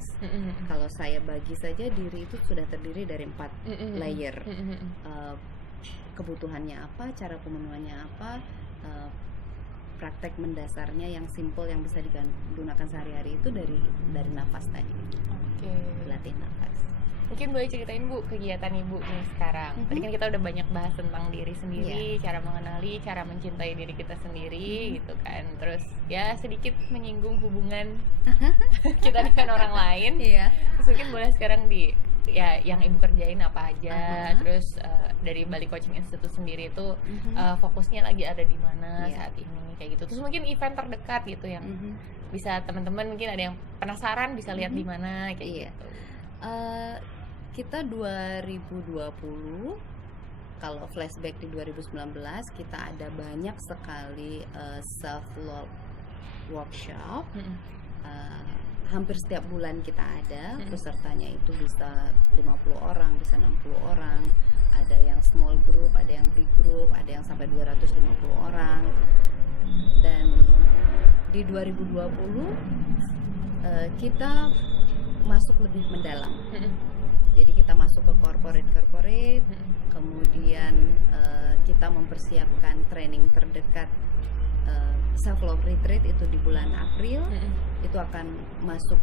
Kalau saya bagi saja, diri itu sudah terdiri dari 4 layer. Kebutuhannya apa, cara pemenuhannya apa, praktek mendasarnya yang simple yang bisa digunakan sehari-hari itu dari nafas tadi. Latih nafas. Mungkin boleh ceritain Bu kegiatan Ibu nih sekarang. Tadi kan kita udah banyak bahas tentang diri sendiri, cara mengenali, cara mencintai diri kita sendiri gitu kan. Terus ya sedikit menyinggung hubungan kita dengan orang lain. Terus mungkin boleh sekarang yang Ibu kerjain apa aja. Terus dari Bali Coaching Institute sendiri itu fokusnya lagi ada di mana saat ini kayak gitu. Terus mungkin event terdekat gitu yang bisa teman-teman mungkin ada yang penasaran bisa lihat di mana kayak gitu. Kita 2020, kalau flashback di 2019 kita ada banyak sekali self love workshop. Hampir setiap bulan kita ada, pesertanya itu bisa 50 orang, bisa 60 orang, ada yang small group, ada yang big group, ada yang sampai 250 orang. Dan di 2020 kita masuk lebih mendalam. Jadi kita masuk ke corporate, kemudian kita mempersiapkan training terdekat self love retreat itu di bulan April. Itu akan masuk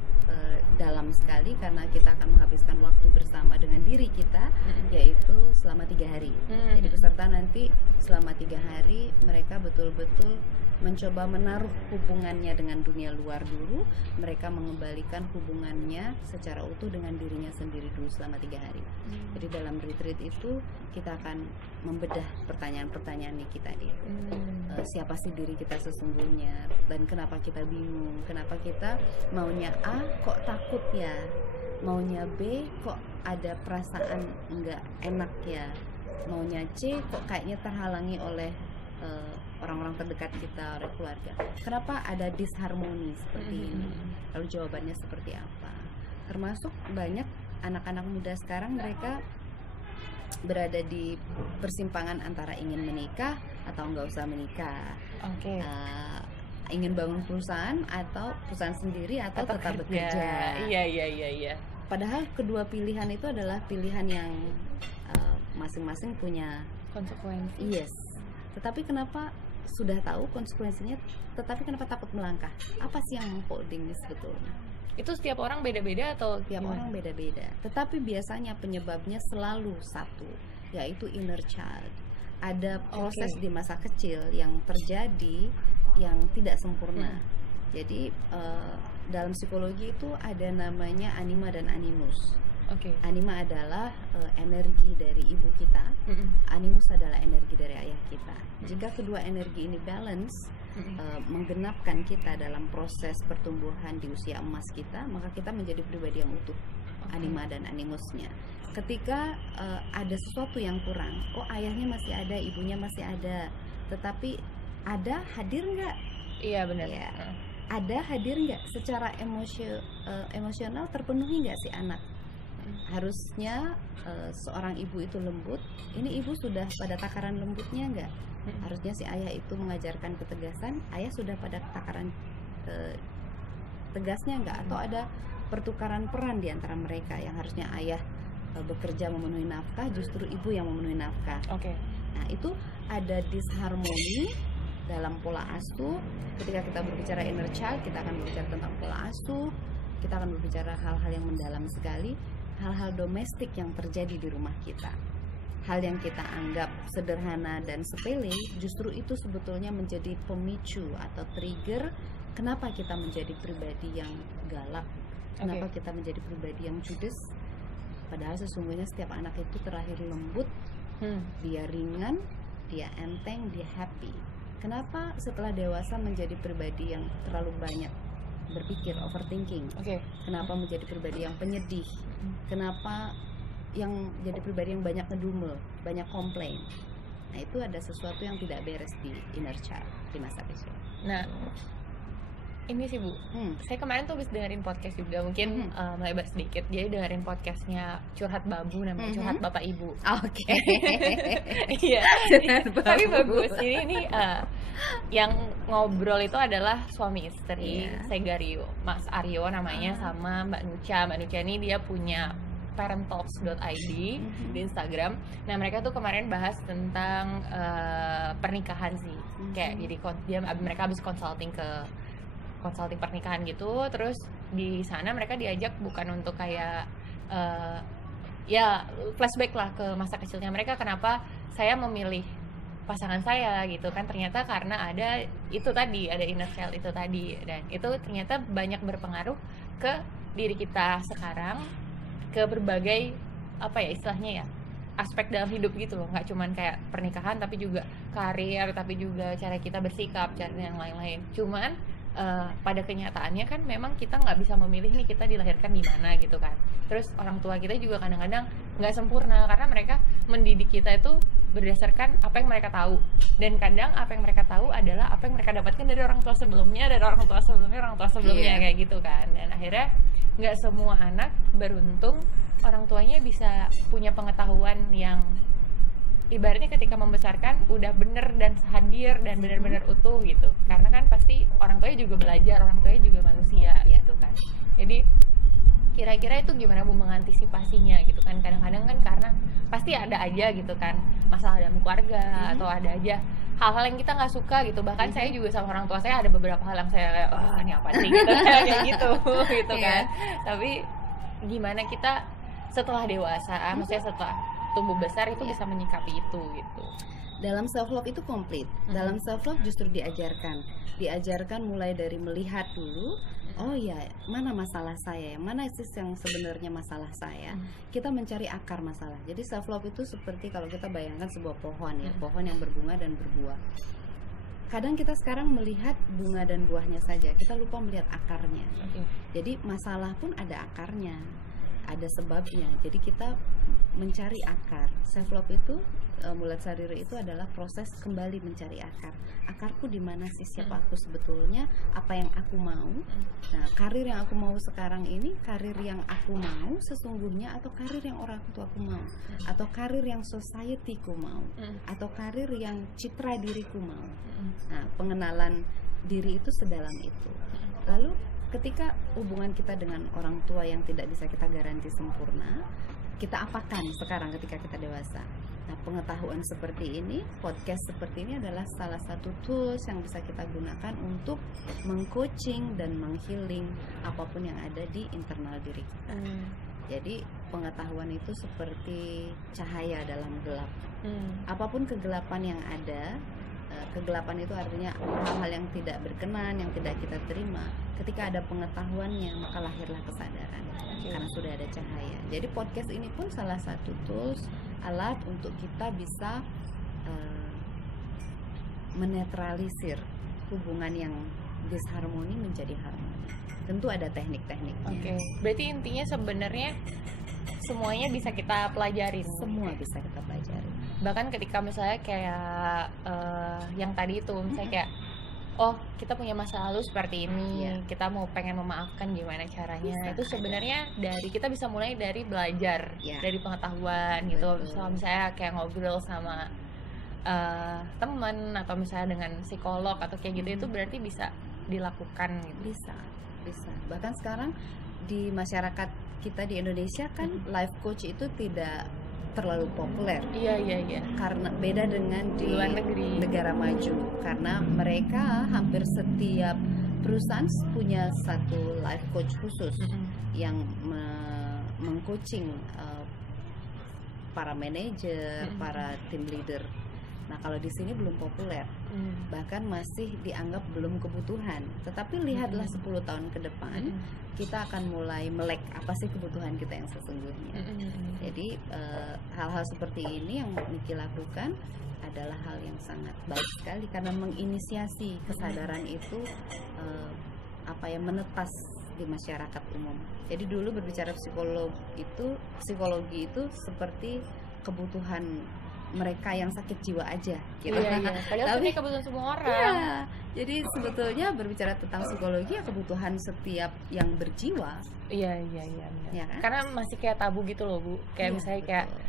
dalam sekali karena kita akan menghabiskan waktu bersama dengan diri kita, yaitu selama 3 hari. Jadi peserta nanti selama 3 hari mereka betul-betul mencoba menaruh hubungannya dengan dunia luar dulu. Mereka mengembalikan hubungannya secara utuh dengan dirinya sendiri dulu selama 3 hari. Jadi dalam retreat itu kita akan membedah pertanyaan-pertanyaan di kita siapa sih diri kita sesungguhnya, dan kenapa kita bingung, kenapa kita maunya A kok takut ya, maunya B kok ada perasaan enggak enak ya, maunya C kok kayaknya terhalangi oleh orang-orang terdekat kita, oleh keluarga. Kenapa ada disharmoni seperti ini? Lalu jawabannya seperti apa? Termasuk banyak anak-anak muda sekarang, mereka berada di persimpangan antara ingin menikah atau nggak usah menikah, ingin bangun perusahaan atau perusahaan sendiri atau tetap bekerja. Iya. Padahal kedua pilihan itu adalah pilihan yang masing-masing punya konsekuensi. Yes. Tetapi kenapa sudah tahu konsekuensinya, tetapi kenapa takut melangkah? Apa sih yang mengholding sebetulnya? Itu setiap orang beda-beda atau Tiap orang beda-beda. Tetapi biasanya penyebabnya selalu satu, yaitu inner child. Ada proses di masa kecil yang terjadi yang tidak sempurna. Jadi dalam psikologi itu ada namanya anima dan animus. Anima adalah energi dari ibu kita, animus adalah energi dari ayah kita. Jika kedua energi ini balance, menggenapkan kita dalam proses pertumbuhan di usia emas kita, maka kita menjadi pribadi yang utuh, anima dan animusnya. Ketika ada sesuatu yang kurang, ayahnya masih ada, ibunya masih ada, tetapi ada hadir nggak? Iya benar. Ya. Ada hadir nggak? Secara emosional terpenuhi nggak si anak? Harusnya seorang ibu itu lembut. Ini ibu sudah pada takaran lembutnya nggak? Harusnya si ayah itu mengajarkan ketegasan. Ayah sudah pada takaran tegasnya nggak? Atau ada pertukaran peran di antara mereka, yang harusnya ayah bekerja memenuhi nafkah, justru ibu yang memenuhi nafkah. Nah itu ada disharmoni dalam pola asuh. Ketika kita berbicara inner child, kita akan berbicara tentang pola asuh. Kita akan berbicara hal-hal yang mendalam sekali, hal-hal domestik yang terjadi di rumah kita. Hal yang kita anggap sederhana dan sepele, justru itu sebetulnya menjadi pemicu atau trigger kenapa kita menjadi pribadi yang galak, kenapa kita menjadi pribadi yang judes. Padahal sesungguhnya setiap anak itu terakhir lembut, dia ringan, dia enteng, dia happy. Kenapa setelah dewasa menjadi pribadi yang terlalu banyak berpikir, overthinking? Kenapa menjadi pribadi yang penyedih? Kenapa yang jadi pribadi yang banyak ngedumel, banyak komplain? Nah itu ada sesuatu yang tidak beres di inner child, di masa kecil. Nah Ini sih Bu, saya kemarin tuh habis dengerin podcast juga, mungkin melebar sedikit. Jadi dengerin podcastnya Curhat Babu, namanya Curhat Bapak Ibu. Oke. Iya, tapi bagus. Ini nih yang ngobrol itu adalah suami istri, Segario, Mas Aryo namanya, sama Mbak Nucha. Mbak Nucha ini dia punya parenttalks.id di Instagram. Nah mereka tuh kemarin bahas tentang pernikahan sih, kayak jadi mereka habis konsulting pernikahan gitu. Terus di sana mereka diajak bukan untuk kayak ya flashback lah ke masa kecilnya mereka, kenapa saya memilih pasangan saya gitu kan, ternyata karena ada itu tadi, ada inner child itu tadi, dan itu ternyata banyak berpengaruh ke diri kita sekarang, ke berbagai apa ya istilahnya ya, aspek dalam hidup gitu loh, nggak cuman kayak pernikahan tapi juga karir, tapi juga cara kita bersikap, cara yang lain-lain. Cuman pada kenyataannya kan memang kita nggak bisa memilih nih kita dilahirkan di mana gitu kan. Terus orang tua kita juga kadang-kadang nggak sempurna karena mereka mendidik kita itu berdasarkan apa yang mereka tahu, dan kadang apa yang mereka tahu adalah apa yang mereka dapatkan dari orang tua sebelumnya, kayak gitu kan. Dan akhirnya nggak semua anak beruntung orang tuanya bisa punya pengetahuan yang ibaratnya ketika membesarkan udah bener dan hadir dan benar-benar utuh gitu, karena kan pasti orang tuanya juga belajar, orang tuanya juga manusia gitu kan. Jadi kira-kira itu gimana Bu mengantisipasinya gitu kan, kadang-kadang kan karena pasti ada aja gitu kan masalah dalam keluarga, atau ada aja hal-hal yang kita nggak suka gitu. Bahkan saya juga sama orang tua saya ada beberapa hal yang saya kayak ini apa sih gitu kayak gitu gitu kan. Tapi gimana kita setelah dewasa, maksudnya setelah tumbuh besar itu bisa menyikapi itu gitu. Dalam self love itu komplit. Dalam self love justru diajarkan mulai dari melihat dulu, oh ya, mana masalah saya, mana sih yang sebenarnya masalah saya. Kita mencari akar masalah. Jadi self love itu seperti kalau kita bayangkan sebuah pohon ya, pohon yang berbunga dan berbuah. Kadang kita sekarang melihat bunga dan buahnya saja, kita lupa melihat akarnya. Jadi masalah pun ada akarnya, ada sebabnya. Jadi kita mencari akar. Self love itu Mulat Sariri itu adalah proses kembali mencari akar. Akarku di mana sih, siapa aku sebetulnya, apa yang aku mau. Nah, karir yang aku mau sekarang ini, karir yang aku mau sesungguhnya, atau karir yang orang tua aku mau, atau karir yang society-ku mau, atau karir yang citra diriku mau. Nah, pengenalan diri itu sedalam itu. Lalu ketika hubungan kita dengan orang tua yang tidak bisa kita garansi sempurna, kita apakan sekarang ketika kita dewasa? Nah, pengetahuan seperti ini, podcast seperti ini adalah salah satu tools yang bisa kita gunakan untuk mengcoaching dan menghealing apapun yang ada di internal diri kita. Jadi pengetahuan itu seperti cahaya dalam gelap. Apapun kegelapan yang ada, kegelapan itu artinya hal-hal yang tidak berkenan, yang tidak kita terima. Ketika ada pengetahuannya, maka lahirlah kesadaran karena sudah ada cahaya. Jadi podcast ini pun salah satu tools, alat untuk kita bisa menetralisir hubungan yang disharmoni menjadi harmoni. Tentu ada teknik-tekniknya. Berarti intinya sebenarnya semuanya bisa kita pelajarin. Semua bisa kita pelajari. Bahkan ketika misalnya kayak yang tadi itu, misalnya kayak oh kita punya masa lalu seperti ini, kita mau pengen memaafkan, gimana caranya? Bisa, itu sebenarnya dari kita bisa mulai dari belajar, dari pengetahuan gitu. Misalnya kayak ngobrol sama teman, atau misalnya dengan psikolog atau kayak gitu, itu berarti bisa dilakukan gitu. Bisa. Bahkan sekarang di masyarakat kita di Indonesia kan life coach itu tidak terlalu populer. Iya. Karena beda dengan di luar negeri, negara maju, karena mereka hampir setiap perusahaan punya satu life coach khusus yang mengcoaching para manajer, para team leader. Nah, kalau di sini belum populer, bahkan masih dianggap belum kebutuhan. Tetapi lihatlah 10 tahun ke depan, kita akan mulai melek apa sih kebutuhan kita yang sesungguhnya. Jadi hal-hal seperti ini yang Niki lakukan adalah hal yang sangat baik sekali, karena menginisiasi kesadaran itu menetas di masyarakat umum. Jadi dulu berbicara psikologi itu seperti kebutuhan mereka yang sakit jiwa aja gitu. Iya. Padahal Tapi ini kebutuhan semua orang. iya, jadi sebetulnya berbicara tentang psikologi ya kebutuhan setiap yang berjiwa. Iya benar. Ya kan? Karena masih kayak tabu gitu loh Bu. Kayak Iya, misalnya kayak betul.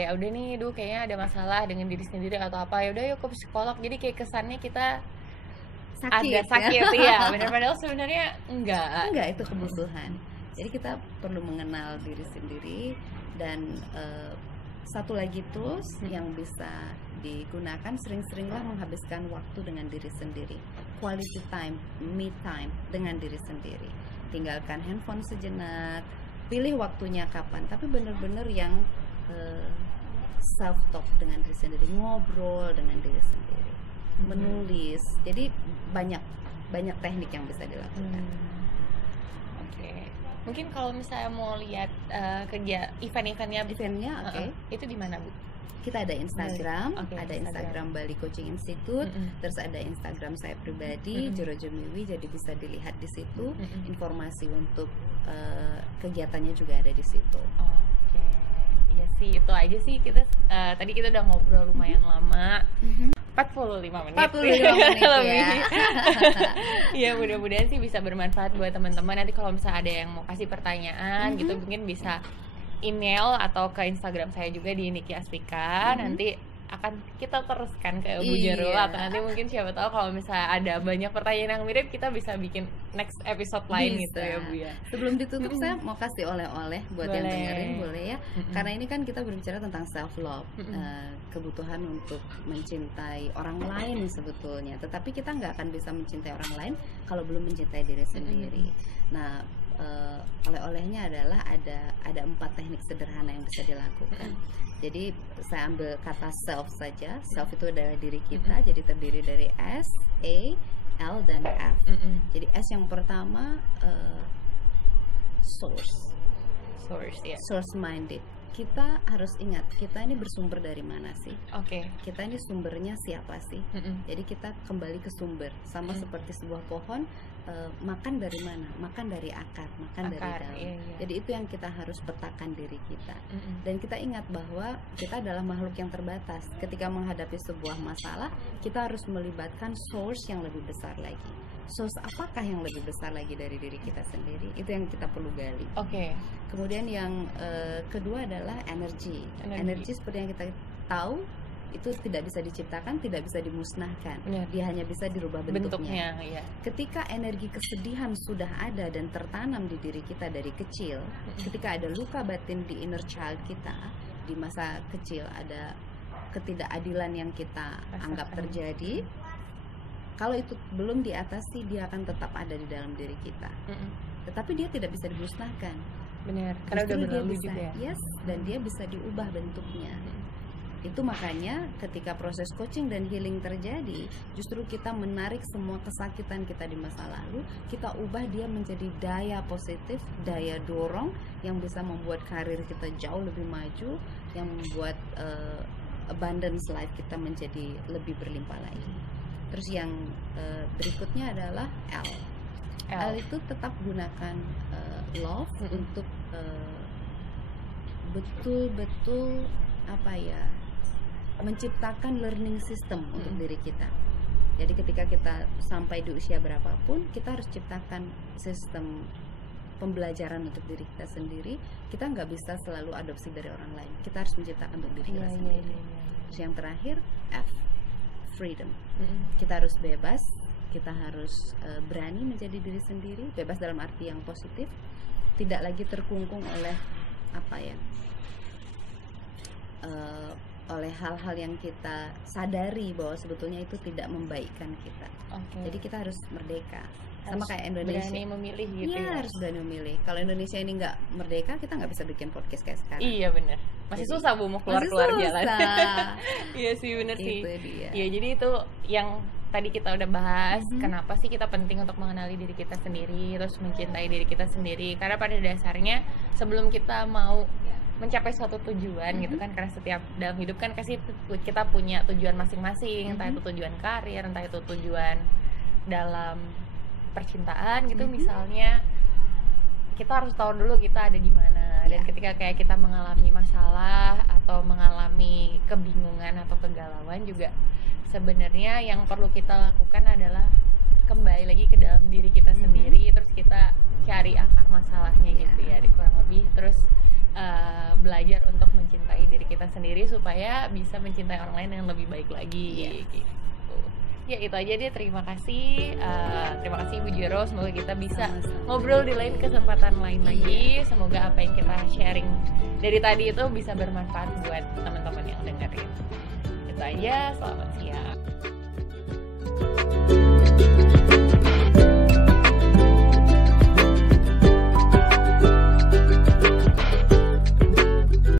ya udah nih, kayaknya ada masalah dengan diri sendiri atau apa, ya udah yuk ke psikolog. Jadi kayak kesannya kita ada sakit ya. Benar, padahal sebenarnya enggak. Itu kebutuhan. Jadi kita perlu mengenal diri sendiri dan satu lagi tools yang bisa digunakan, sering-seringlah menghabiskan waktu dengan diri sendiri. Quality time, me time dengan diri sendiri. Tinggalkan handphone sejenak, pilih waktunya kapan, tapi benar-benar yang self talk dengan diri sendiri, ngobrol dengan diri sendiri, menulis. Jadi banyak teknik yang bisa dilakukan. Oke. Mungkin kalau misalnya mau lihat kerja eventnya, oke. itu di mana Bu? Kita ada Instagram, Oke, ada Instagram Bali Coaching Institute, terus ada Instagram saya pribadi, Jero Jomiwi, jadi bisa dilihat di situ. Informasi untuk kegiatannya juga ada di situ. Oke, iya sih, itu aja sih. Kita tadi kita udah ngobrol lumayan lama, 45 menit. 45 menit ya. Iya, mudah-mudahan sih bisa bermanfaat buat teman-teman. Nanti kalau misalnya ada yang mau kasih pertanyaan gitu, mungkin bisa email atau ke Instagram saya juga di Niki Aspika. Nanti akan kita teruskan ke Bu Jero, atau nanti mungkin siapa tahu kalau misalnya ada banyak pertanyaan yang mirip, kita bisa bikin next episode lain gitu ya Bu ya. Sebelum ditutup saya mau kasih oleh-oleh buat yang dengerin, boleh ya? Karena ini kan kita berbicara tentang self love, kebutuhan untuk mencintai orang lain sebetulnya. Tetapi kita nggak akan bisa mencintai orang lain kalau belum mencintai diri sendiri. Nah, oleh-olehnya adalah ada 4 teknik sederhana yang bisa dilakukan. Jadi saya ambil kata self saja. Self itu adalah diri kita. Jadi terdiri dari S, A, L dan F. Jadi S yang pertama source Ya. Source minded. Kita harus ingat, kita ini bersumber dari mana sih? Oke. Kita ini sumbernya siapa sih? Jadi kita kembali ke sumber. Sama seperti sebuah pohon, makan dari mana? Makan dari akar, dari daun. Iya. Jadi itu yang kita harus petakan diri kita. Dan kita ingat bahwa kita adalah makhluk yang terbatas. Ketika menghadapi sebuah masalah, kita harus melibatkan source yang lebih besar lagi. Source apakah yang lebih besar lagi dari diri kita sendiri? Itu yang kita perlu gali. Oke. Kemudian yang kedua adalah energi. Energi seperti yang kita tahu itu tidak bisa diciptakan, tidak bisa dimusnahkan. Dia hanya bisa dirubah bentuknya. Iya. Ketika energi kesedihan sudah ada dan tertanam di diri kita dari kecil, ketika ada luka batin di inner child kita, di masa kecil ada ketidakadilan yang kita anggap terjadi, kalau itu belum diatasi, dia akan tetap ada di dalam diri kita. Tetapi dia tidak bisa dimusnahkan. Benar, karena udah berlalu bisa, juga. Yes, dan dia bisa diubah bentuknya. Itu makanya ketika proses coaching dan healing terjadi, justru kita menarik semua kesakitan kita di masa lalu, kita ubah dia menjadi daya positif, daya dorong yang bisa membuat karir kita jauh lebih maju, yang membuat abundance life kita menjadi lebih berlimpah lagi. Terus yang berikutnya adalah L. L itu tetap gunakan love untuk betul-betul menciptakan learning system untuk diri kita. Jadi ketika kita sampai di usia berapapun, kita harus ciptakan sistem pembelajaran untuk diri kita sendiri. Kita nggak bisa selalu adopsi dari orang lain. Kita harus menciptakan untuk diri kita sendiri. Terus yang terakhir F, freedom. Kita harus bebas. Kita harus berani menjadi diri sendiri, bebas dalam arti yang positif, tidak lagi terkungkung oleh oleh hal-hal yang kita sadari bahwa sebetulnya itu tidak membaikkan kita. Jadi kita harus merdeka. Sama kayak Indonesia. Berani memilih gitu ya. Harus berani memilih. Kalau Indonesia ini nggak merdeka, kita nggak bisa bikin podcast kayak sekarang. Iya benar. Masih jadi, susah Bu mau keluar jalan. Iya sih benar sih. Iya, jadi itu yang tadi kita udah bahas, kenapa sih kita penting untuk mengenali diri kita sendiri, terus mencintai diri kita sendiri. Karena pada dasarnya sebelum kita mau mencapai suatu tujuan gitu kan, karena setiap dalam hidup kan kita punya tujuan masing-masing, entah itu tujuan karir, entah itu tujuan dalam percintaan gitu. Misalnya kita harus tahu dulu kita ada di mana Dan ketika kayak kita mengalami masalah atau mengalami kebingungan atau kegalauan juga, sebenarnya yang perlu kita lakukan adalah kembali lagi ke dalam diri kita sendiri, terus kita cari akar masalahnya gitu ya, kurang lebih, terus belajar untuk mencintai diri kita sendiri supaya bisa mencintai orang lain yang lebih baik lagi gitu. Ya itu aja deh, terima kasih Ibu Jero, semoga kita bisa ngobrol di lain kesempatan lain lagi. Semoga apa yang kita sharing dari tadi itu bisa bermanfaat buat teman-teman yang dengerin. Itu aja, selamat siang.